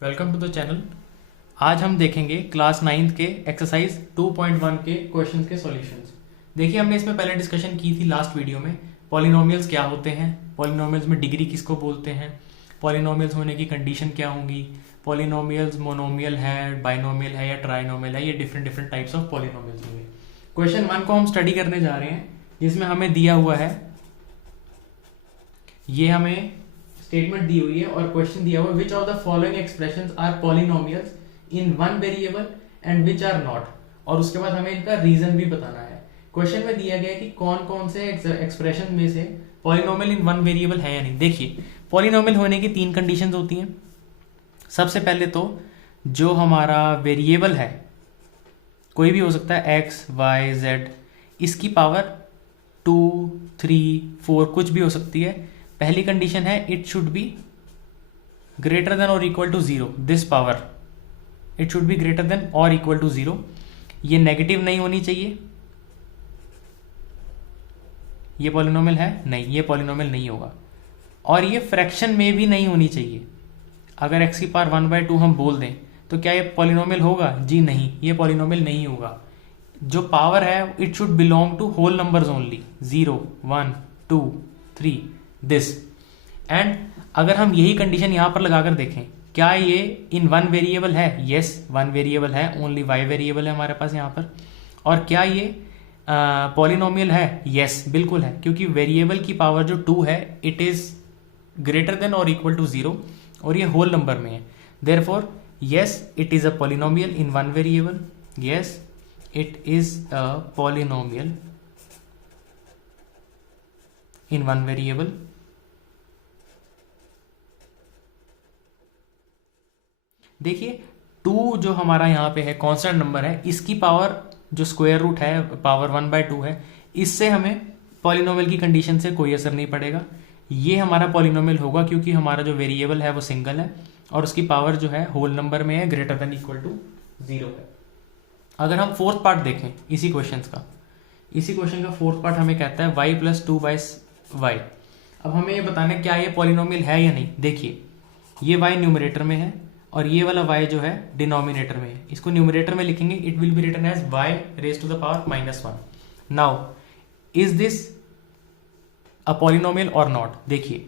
Welcome to the channel. आज हम देखेंगे क्लास 9th के एक्सरसाइज 2.1 के क्वेश्चंस के सॉल्यूशंस। देखिए, हमने इसमें पहले डिस्कशन की थी लास्ट वीडियो में। पॉलिनोमियल्स क्या होते हैं, पॉलिनोमियल्स में डिग्री किसको बोलते हैं, पॉलिनोमियल्स होने की कंडीशन क्या होंगी, पॉलिनोमियल्स मोनोमियल है, बाइनोमियल है या ट्राइनोमियल है, ये different different types of polynomials होंगे। क्वेश्चन 1 को हम स्टडी करने जा रहे हैं, जिसमें हमें दिया हुआ है, ये हमें स्टेटमेंट दी हुई है और क्वेश्चन दिया हुआ है, which of the following expressions are polynomials in one variable and which are not, और उसके बाद हमें इनका रीजन भी बताना है। क्वेश्चन में दिया गया है कि कौन कौन से एक्सप्रेशन में से पॉलिनोमियल इन वन वेरिएबल है या नहीं। देखिए, पॉलिनोमियल होने की 3 कंडीशंस होती हैं। सबसे पहले तो जो हमारा वेरिएबल है, कोई भी हो सकता है, एक्स वाई जेड, इसकी पावर 2 3 4 कुछ भी हो सकती है। पहली कंडीशन है, it should be greater than or equal to 0। This power it should be greater than or equal to 0। ये नेगेटिव नहीं होनी चाहिए। ये पॉलिनोमियल है नहीं, ये पॉलिनोमियल नहीं होगा। और ये फ्रैक्शन में भी नहीं होनी चाहिए। अगर x की पावर 1/2 हम बोल दें तो क्या ये पॉलिनोमियल होगा? जी नहीं, ये पॉलिनोमियल नहीं होगा। जो पावर है, it should belong to whole numbers only, 0 1 2 3 दिस। एंड अगर हम यही कंडीशन यहां पर लगाकर देखें, क्या ये इन वन वेरिएबल है? यस, वन वेरिएबल है, ओनली y वेरिएबल है हमारे पास यहां पर। और क्या ये पॉलिनोमियल है? यस, बिल्कुल है, क्योंकि वेरिएबल की पावर जो 2 है, it is greater than or equal to 0 और ये होल नंबर में है। Therefore yes, it is a polynomial in one variable. Yes, it is a polynomial in one variable. देखिए, 2 जो हमारा यहाँ पे है कांस्टेंट नंबर है, इसकी पावर जो स्क्वायर रूट है, पावर 1/2 है, इससे हमें पॉलिनोमियल की कंडीशन से कोई असर नहीं पड़ेगा। ये हमारा पॉलिनोमियल होगा क्योंकि हमारा जो वेरिएबल है वो सिंगल है और उसकी पावर जो है होल नंबर में है, ग्रेटर देन इक्वल टू 0 है। अगर हम फोर्थ पार्ट देखें इसी क्वेश्चन का फोर्थ पार्ट हमें कहता है y + 2y। अब हमें ये बताना है क्या ये पॉलिनोमियल है या नहीं। देखिए, ये y न्यूमरेटर में है और ये वाला y जो है डिनोमिनेटर में है। इसको न्यूमरेटर में लिखेंगे, it will be written as y raised to the power -1। Now is this a polynomial or not? देखिए,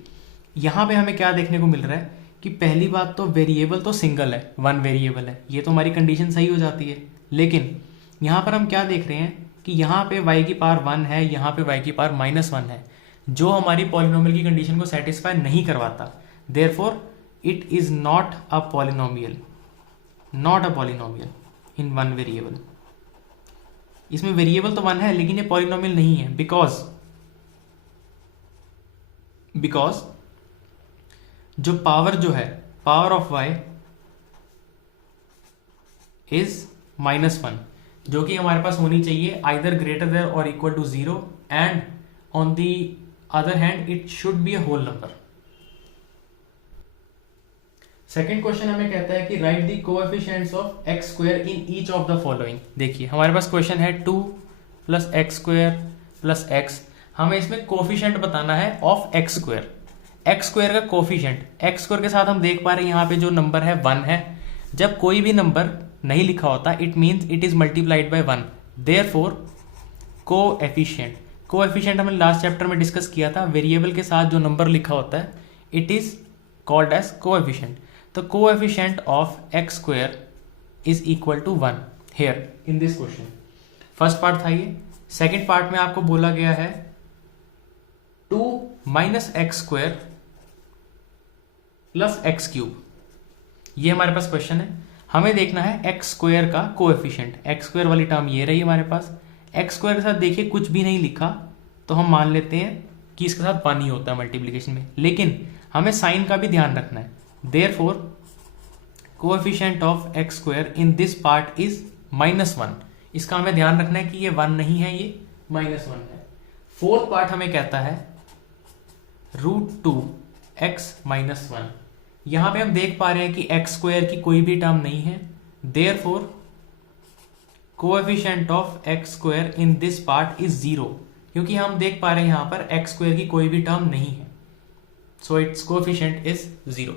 यहां पे हमें क्या देखने को मिल रहा है कि पहली बात तो वेरिएबल तो सिंगल है, वन वेरिएबल है, ये तो हमारी कंडीशन सही हो जाती है। लेकिन यहां पर हम क्या देख रहे हैं कि यहाँ पे y की पावर 1 है, यहाँ पे y की पावर -1 है, जो हमारी पॉलिनोमियल की कंडीशन को सेटिस्फाई नहीं करवाता। Therefore it is not a polynomial in one variable। इसमें वेरिएबल तो 1 है लेकिन ये पॉलिनोमियल नहीं है, बिकॉज जो पावर जो है, पावर ऑफ y इज -1, जो कि हमारे पास होनी चाहिए either greater than or equal to 0 and on the other hand it should be a whole number. Second question हमें कहता है कि right the coefficients of x² in each of the following. देखिए, हमारे पास क्वेश्चन है 2 + x² + x। हमें इसमें coefficient बताना है ऑफ x²। x² का कोफिशिएंट, x² के साथ हम देख पा रहे हैं यहाँ पे जो नंबर है 1 है। जब कोई भी नंबर नहीं लिखा होता, it means it is multiplied by 1। Therefore coefficient हमने लास्ट चैप्टर में डिस्कस किया था, वेरिएबल के साथ जो नंबर लिखा होता है, it is called as coefficient. The coefficient of x² is equal to 1 here in this question। First part था ये। सेकेंड पार्ट में आपको बोला गया है 2 - x² + x³ ये हमारे पास क्वेश्चन है। हमें देखना है x² का कोएफिशिएंट। x² वाली टर्म ये रही हमारे पास। x² के साथ देखिए कुछ भी नहीं लिखा तो हम मान लेते हैं कि इसके साथ 1 ही होता है मल्टीप्लीकेशन में, लेकिन हमें साइन का भी ध्यान रखना है। Therefore, coefficient of x² in this part is -1। इसका हमें ध्यान रखना है कि ये 1 नहीं है, ये -1 है। फोर्थ पार्ट हमें कहता है √2x - 1। यहां पे हम देख पा रहे हैं कि x² की कोई भी टर्म नहीं है। Therefore, coefficient of x² in this part is 0, क्योंकि हम देख पा रहे हैं यहां पर x² की कोई भी टर्म नहीं है, so its coefficient is 0।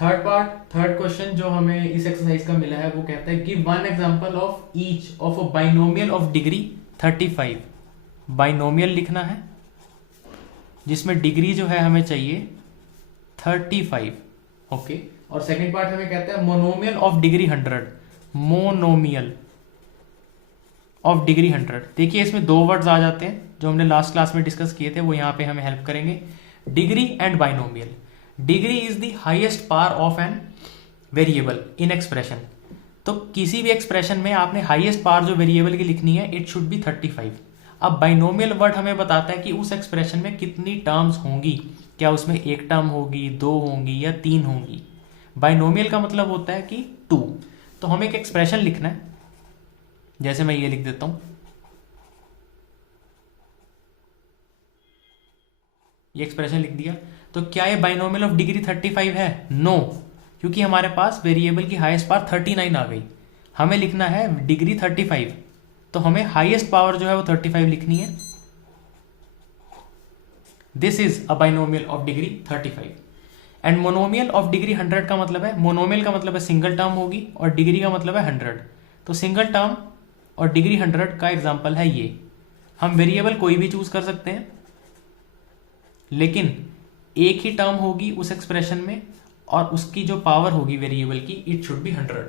Third question जो हमें इस एक्सरसाइज का मिला है वो कहता है give one example of each of a binomial of degree 35। Binomial लिखना है जिसमें डिग्री जो है हमें चाहिए 35। ओके, और सेकंड पार्ट हमें कहता है monomial of degree 100। Monomial of degree 100। देखिए इसमें दो वर्ड्स आ जाते हैं जो हमने लास्ट क्लास में डिस्कस किए थे, वो यहाँ पे हमें हेल्प करेंगे। Degree and binomial. Degree is the highest power of an variable in expression. तो किसी भी एक्सप्रेशन में आपने हाईएस्ट पावर जो वेरिएबल की लिखनी है, इट शुड बी 35। अब बाइनोमियल वर्ड हमें बताता है कि उस एक्सप्रेशन में कितनी टर्म्स होंगी, क्या उसमें एक टर्म होगी, दो होंगी या तीन होंगी। बाइनोमियल का मतलब होता है कि 2। तो हमें एक एक्सप्रेशन लिखना है, जैसे मैं ये लिख देता हूं, ये एक्सप्रेशन लिख दिया। तो क्या ये बाइनोमियल ऑफ डिग्री 35 है? नो, क्योंकि हमारे पास वेरिएबल की हाईएस्ट पावर 39 आ गई। हमें लिखना है डिग्री 35, तो हमें हाईएस्ट पावर जो है वो 35 लिखनी है। This is a binomial of degree 35। And monomial of degree 100 का मतलब है, मोनोमियल का मतलब है सिंगल टर्म होगी और डिग्री का मतलब है 100। तो सिंगल टर्म और डिग्री 100 का एग्जाम्पल है ये। हम वेरिएबल कोई भी चूज कर सकते हैं, लेकिन एक ही टर्म होगी उस एक्सप्रेशन में और उसकी जो पावर होगी वेरिएबल की, इट शुड बी 100।